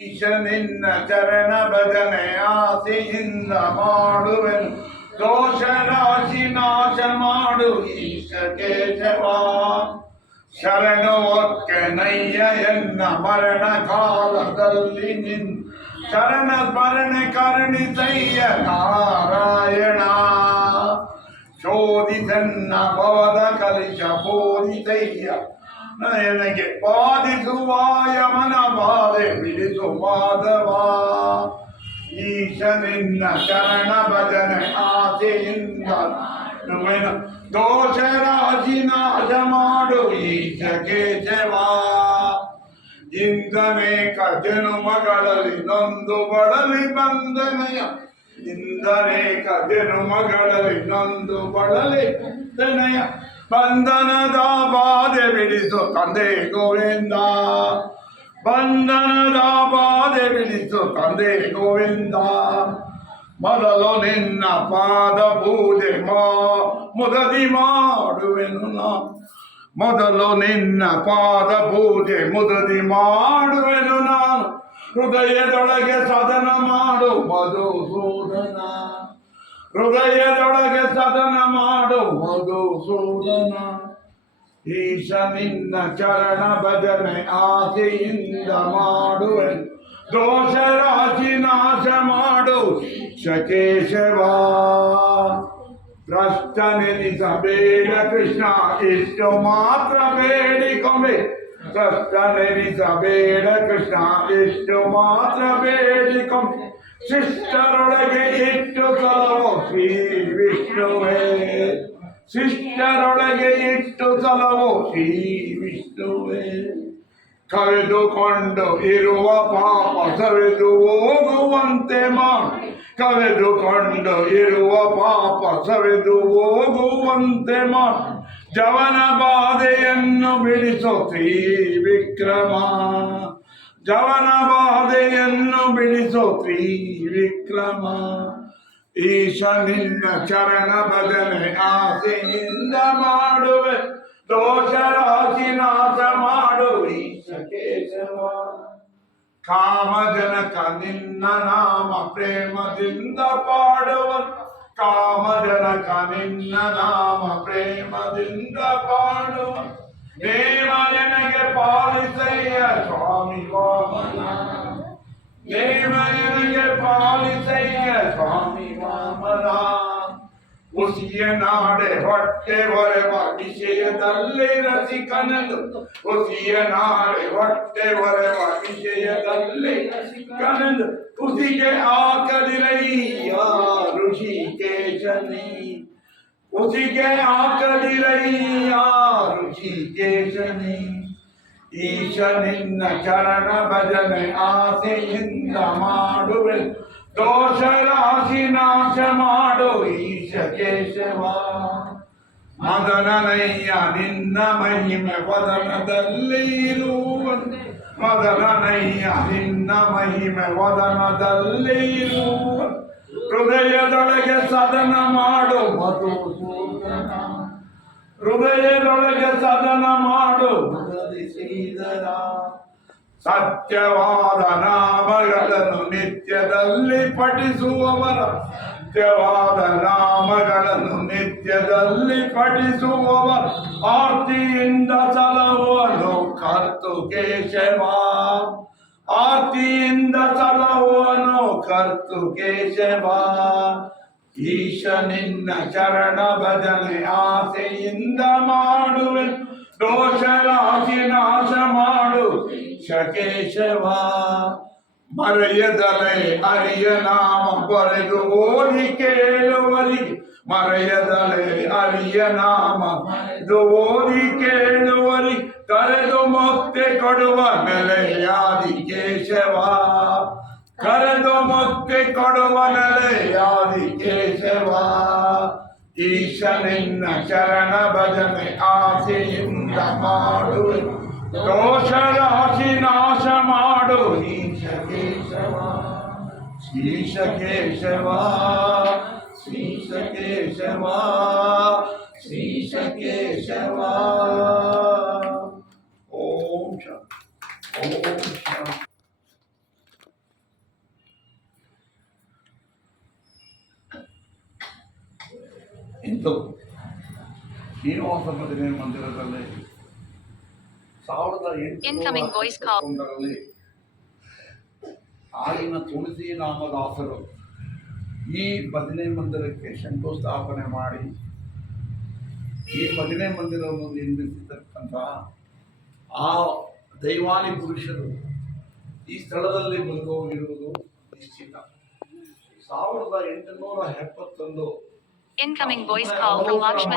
ಈಶ ನಿನ್ನ ಚರಣ ಭಜನೆ ಆಸೆಯಿಂದ ಮಾಡುವೆನು ದೋಷ ರಾಶಿ ನಾಶ ಮಾಡು ಈಶ ಕೇಶವ ಶರಣು ಒಕ್ಕೆ ನಯ್ಯ ಎನ್ನ ಮರಣ ಕಾಲದಲ್ಲಿ ನಿನ್ ಶರಣ ಸ್ಮರಣೆ ಕರುಣಿಸಯ್ಯ ನಾರಾಯಣ ಶೋಧಿಸನ್ನ ಭವದ ಕಲಿಶ ಬೋಧಿಸಯ್ಯ ನನಗೆ ಬಾಧಿಸುವ ಯಮನ ಬಾಧೆ ಬಿಡಿಸು ಈಶನಿನ್ನ ಈಶ ನಿನ್ನ ಶರಣ ಭಜನೆ ಆಸೆಯಿಂದ ನಮ್ಮನ ದೋಷ ರಾಶಿ ನಾಶ ಮಾಡು ಈಶ ಕೇಶವ. ಇಂದನೇಕ ಜನುಮಗಳಲ್ಲಿ ನೊಂದು ಬಳಲಿ ಬಂದನೆಯ ಕಜನು ಜನುಮಗಳಲ್ಲಿ ನೊಂದು ಬಳಲಿ ಬಂದನೆಯ ಬಂಧನದ ಬಾಧೆ ಬಿಡಿಸು ತಂದೆ ಗೋವಿಂದ. ಬಂಧನದ ಬಾಧೆ ಬಿಡಿಸು ತಂದೆ ಗೋವಿಂದ. ಮೊದಲು ನಿನ್ನ ಪಾದ ಪೂಜೆ ಮಾ, ಮುದದಿ ಮಾಡುವೆನು ನಾ. ಮೊದಲು ನಿನ್ನ ಪಾದ ಪೂಜೆ, ಮುದದಿ ಮಾಡುವೆನು ನಾನು. ಹೃದಯದೊಳಗೆ ಸದನ ಮಾಡು ಮಧುಸೂದನ ಹೃದಯದೊಳಗೆ ಸದನ ಮಾಡು ಮಧುಸೂದನ ಈಶ ನಿನ್ನ ಚರಣ ಭಜನೆ ಆಸೆಯಿಂದ ಮಾಡುವೆ ದೋಷ ರಾಶಿ ನಾಶ ಮಾಡು ಶಕೇಶವ ಭ್ರಷ್ಟ ನೆನೆಸಬೇಡ ಕೃಷ್ಣ ಇಷ್ಟು ಮಾತ್ರ ಬೇಡಿಕೊಂಬೆ ಭ್ರಷ್ಟ ನೆನೆಸಬೇಡ ಕೃಷ್ಣ ಇಷ್ಟು ಮಾತ್ರ ಬೇಡಿಕೊಂಬೆ ಶಿಷ್ಟರೊಳಗೆ ಇಟ್ಟು ಕಲವು ಶ್ರೀ ವಿಷ್ಣುವೇ. ಶಿಷ್ಟರೊಳಗೆ ಇಟ್ಟು ಸಲವು ಶ್ರೀ ವಿಷ್ಣುವೇ. ಕರೆದುಕೊಂಡು ಇರುವ ಪಾಪ ಸವೆದು ಹೋಗುವಂತೆ ಮಾಡಿ. ಕರೆದುಕೊಂಡು ಇರುವ ಪಾಪ ಸವೆದು ಹೋಗುವಂತೆ ಮಾಡಿ. ಜವನ ಬಾಧೆಯನ್ನು ಬಿಡಿಸೋ ಶ್ರೀ ವಿಕ್ರಮ. ಜವನ ಬಾಧೆಯನ್ನು ಬಿಡಿಸೋ ಶ್ರೀ ವಿಕ್ರಮ ಈಶ ನಿನ್ನ ಚರಣ ಭಜನೆ ಆಸೆಯಿಂದ ಮಾಡುವೆ ದೋಷ ರಾಶಿ ನಾಶ ಮಾಡು ಈಶ ಕೇಶವ ಕಾಮಜನಕ ನಿನ್ನ ನಾಮ ಪ್ರೇಮದಿಂದ ಪಾಡುವ ಕಾಮಜನಕ ನಿನ್ನ ನಾಮ ಪ್ರೇಮದಿಂದ ಪಾಡುವ ನೇಮ ನನಗೆ ಪಾಲಿಸಯ್ಯ ಸ್ವಾಮಿ ವಾಮನ ನೇಮನಿಗೆ ಪಾಲಿಸಯ್ಯ ಸ್ವಾಮಿ ವಾಮನ ಉಸಿಯ ನಾಡೆ ಹೊಟ್ಟೆ ಹೊರವ ವಿಷಯದಲ್ಲಿ ರಸಿಕನದು ಉಸಿಯ ನಾಡೆ ಹೊಟ್ಟೆ ಹೊರವ ವಿಷಯದಲ್ಲಿ ರಸಿಕನದು ಉಸಿಗೆ ಹಾಕದಿರಯ್ಯ ಋಷಿಕೇಶನಿ ಉಸಿಗೆ ಹಾಕದಿರಯ್ಯ ಋಷಿಕೇಶನಿ ಈಶ ನಿನ್ನ ಚರಣ ಭಜನೆ ಆಸೆಯಿಂದ ಮಾಡುವೆ. ದೋಷ ರಾಶಿ ನಾಶ ಮಾಡು ಈಶ ಕೇಶವ ಮದನನಯ್ಯ ನಿನ್ನ ಮಹಿಮೆ ವದನದಲ್ಲಿ ಇರುವಂತೆ ಮದನನಯ್ಯ ನಿನ್ನ ಮಹಿಮೆ ವದನದಲ್ಲಿ ಹೃದಯದೊಳಗೆ ಸದನ ಮಾಡು ಮಧುಸೂದನ ಹೃದಯದೊಳಗೆ ಸದನ ಮಾಡು. ಸತ್ಯವಾದ ನಾಮಗಳನ್ನು ನಿತ್ಯದಲ್ಲಿ ಪಠಿಸುವವರ. ಸತ್ಯವಾದ ನಾಮಗಳನ್ನು ನಿತ್ಯದಲ್ಲಿ ಪಠಿಸುವವರ. ಆರ್ತಿಯಿಂದ ಸಲಹುವನು ಕರ್ತು ಕೇಶವ ಆರ್ತಿಯಿಂದ ಸಲಹುವನು ಕರ್ತು ಕೇಶವ ಈಶ ನಿನ್ನ ಚರಣ ಭಜನೆ ಆಸೆಯಿಂದ ಮಾಡುವೆ. ದೋಷ ರಾಶಿ ನಾಶ ಮಾಡು. ಶಕೇಶವ, ಮರೆಯದಲೆ ಅರಿಯ ನಾಮ ಬರೆದು ಓದಿ ಕೇಳುವರಿಗೆ. ಮರೆಯದಲೆ ಅರಿಯ ನಾಮ ಓದಿ ಕೇಳುವರಿ ಕರೆದು ಮೊತ್ತೆ ಕೊಡುವ ನೆಲೆಯಾದಿ ಕೇಶವ. ಕರೆದು ಮುಕ್ತಿ ಕೊಡುವ ನೆಲೆಯಾದಿ ಕೇಶವ ಈಶ ನಿನ್ನ ಚರಣ ಭಜನೆ ಆಸೆಯಿಂದ ಮಾಡುವೆ ದೋಷ ರಾಶಿ ನಾಶ ಮಾಡು ಈಶ ಕೇಶವ ಶ್ರೀಶ ಕೇಶವ ಶ್ರೀಶ ಕೇಶವ ಶ್ರೀಶ ಕೇಶವ ಓಂ ಶಾಂತಿ ಓಂ ಇಂದು ಶ್ರೀನಿವಾಸ ಭಜನೆ ಮಂದಿರದಲ್ಲಿ ಸಾವಿರದ ಎಂಟುನೂರಲ್ಲಿ ಆಗಿನ ತುಳಸಿ ನಾಮದಾಸರು ಈ ಬದನೆ ಮಂದಿರಕ್ಕೆ ಶಂಕುಸ್ಥಾಪನೆ ಮಾಡಿ ಈ ಭಜನೆ ಮಂದಿರವನ್ನು ನಿರ್ಮಿಸಿರ್ತಕ್ಕಂತಹ ಆ ದೈವಾನಿ ಪುರುಷರು ಈ ಸ್ಥಳದಲ್ಲಿ ಇರುವುದು ನಿಶ್ಚಿತ. ಸಾವಿರದ ಎಂಟುನೂರ ಎಪ್ಪತ್ತೊಂದು Incoming voice call from Lakshman